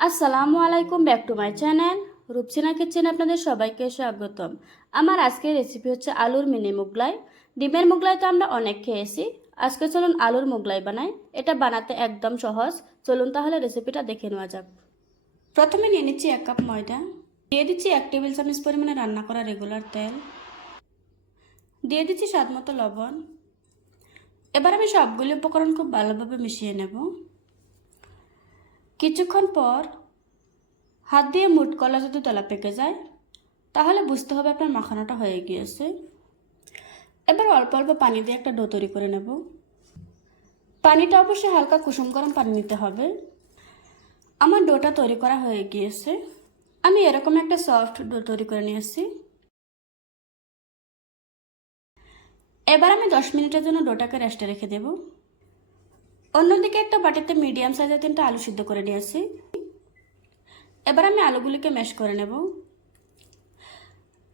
আসসালামু আলাইকুম, back to my channel Rupsina kitchen আপনাদের সবাইকে স্বাগতম। আমার আজকের রেসিপি হচ্ছে আলুর মিনি মুগলাই। ডিমের মুগলাই তো আমরা অনেক খেয়েছি। আজকে চলুন আলুর মুগলাই বানাই। এটা বানাতে একদম সহজ। চলুন তাহলে রেসিপিটা দেখে নেওয়া যাক। প্রথমে নিয়ে নিচ্ছি এক কাপ ময়দা। দিয়ে দিচ্ছি এক টেবিল চামচ পরিমাণে রান্না করা রেগুলার তেল। দিয়ে দিচ্ছি স্বাদ মতো লবণ। এবার আমি সবগুলি উপকরণ খুব ভালোভাবে মিশিয়ে নেব। কিছুক্ষণ পর হাত দিয়ে মুট কলা যদি তলা পেকে যায়, তাহলে বুঝতে হবে আপনার মাখানোটা হয়ে গিয়েছে। এবার অল্প অল্প পানি দিয়ে একটা ডো তৈরি করে নেব। পানিটা অবশ্যই হালকা কুসুম গরম পানি নিতে হবে। আমার ডোটা তৈরি করা হয়ে গিয়েছে। আমি এরকম একটা সফট ডো তৈরি করে নিয়েছি। এবার আমি দশ মিনিটের জন্য ডোটাকে রেস্টে রেখে দেব। অন্যদিকে একটা বাটিতে মিডিয়াম সাইজের তিনটা আলু সিদ্ধ করে নিয়েছি। এবার আমি আলুগুলিকে ম্যাশ করে নেব।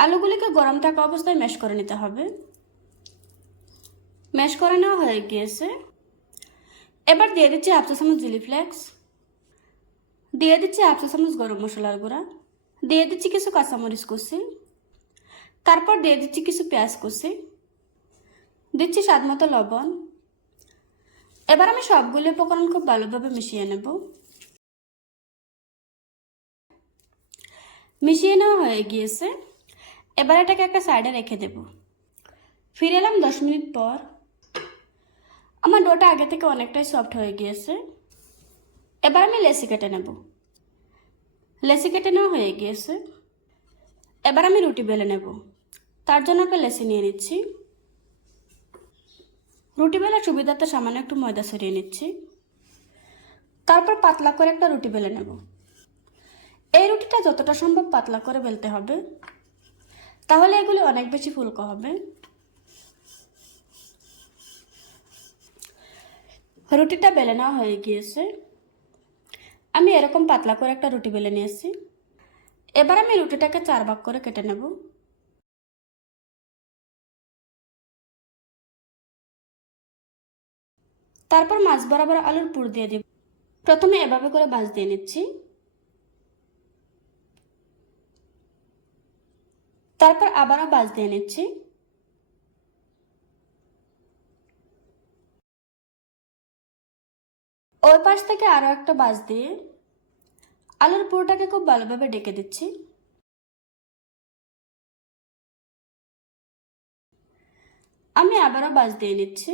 আলুগুলিকে গরম থাকা অবস্থায় ম্যাশ করে নিতে হবে। ম্যাশ করে নেওয়া হয়ে গিয়েছে। এবার দিয়ে দিচ্ছি চা চামচ জিলি ফ্লেক্স দিয়ে দিচ্ছি চা চামচ গরম মশলার গুঁড়া। দিয়ে দিচ্ছি কিছু কাঁচামরিচ কুচি। তারপর দিয়ে দিচ্ছি কিছু পেঁয়াজ কুচি। দিচ্ছি স্বাদ মতো লবণ। এবার আমি সবগুলো উপকরণ খুব ভালোভাবে মিশিয়ে নেব। মিশিয়ে নেওয়া হয়ে গিয়েছে। এবার এটাকে একটা সাইডে রেখে দেব। ফিরে এলাম দশ মিনিট পর। আমার ডোটা আগে থেকে অনেকটাই সফট হয়ে গিয়েছে। এবার আমি লেসি কেটে নেব। লেসি কেটে নেওয়া হয়ে গিয়েছে। এবার আমি রুটি বেলে নেব। তার জন্য একটা লেসি নিয়ে নিচ্ছি। রুটি বেলার সুবিধাতে সামান্য একটু ময়দা সরিয়ে নিচ্ছি। তারপর পাতলা করে একটা রুটি বেলে নেব। এই রুটিটা যতটা সম্ভব পাতলা করে বেলতে হবে। তাহলে এগুলি অনেক বেশি ফুলকো হবে। রুটিটা বেলে নেওয়া হয়ে গিয়েছে। আমি এরকম পাতলা করে একটা রুটি বেলে নিয়েছি। এবার আমি রুটিটাকে চার ভাগ করে কেটে নেব। তারপর মাছ বরাবর আলুর পুর দিয়ে দিব। প্রথমে এভাবে করে বাঁচ দিয়ে নিচ্ছি। তারপর আবারও বাঁচ দিয়ে নিচ্ছি। ওই পাশ থেকে আরও একটা বাঁচ দিয়ে আলুর পুরোটাকে খুব ভালোভাবে ডেকে দিচ্ছি। আমি আবারও বাজ দিয়ে নিচ্ছি।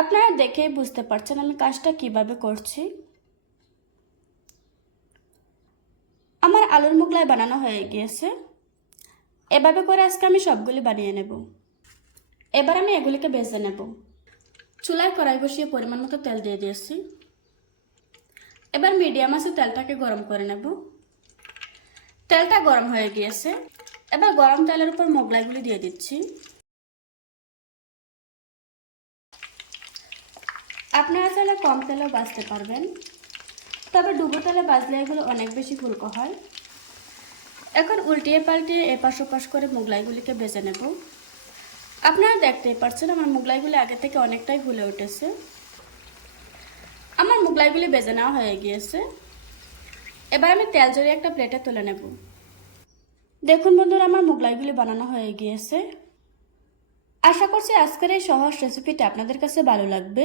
আপনারা দেখেই বুঝতে পারছেন আমি কাজটা কীভাবে করছি। আমার আলুর মুগলাই বানানো হয়ে গিয়েছে। এভাবে করে আজকে আমি সবগুলি বানিয়ে নেব। এবার আমি এগুলিকে বেজে নেব। চুলায় কড়াই বসিয়ে পরিমাণ মতো তেল দিয়ে দিয়েছি। এবার মিডিয়াম আছে তেলটাকে গরম করে নেব। তেলটা গরম হয়ে গিয়েছে। এবার গরম তেলের উপর মোগলাইগুলি দিয়ে দিচ্ছি। আপনারা চাইলে কম তেলেও বাঁচতে পারবেন। তবে ডুবো তেলে বাজলে এগুলো অনেক বেশি ফুলকো হয়। এখন উল্টিয়ে পাল্টিয়ে এপাশ ওপাশ করে মোগলাইগুলিকে বেজে নেব। আপনারা দেখতেই পারছেন আমার মোগলাইগুলি আগে থেকে অনেকটাই ফুলে উঠেছে। আমার মোগলাইগুলি বেজে নেওয়া হয়ে গিয়েছে। এবার আমি তেল জড়িয়ে একটা প্লেটে তুলে নেব। দেখুন বন্ধুরা, আমার মোগলাইগুলি বানানো হয়ে গিয়েছে। আশা করছি আজকের এই সহজ রেসিপিটা আপনাদের কাছে ভালো লাগবে।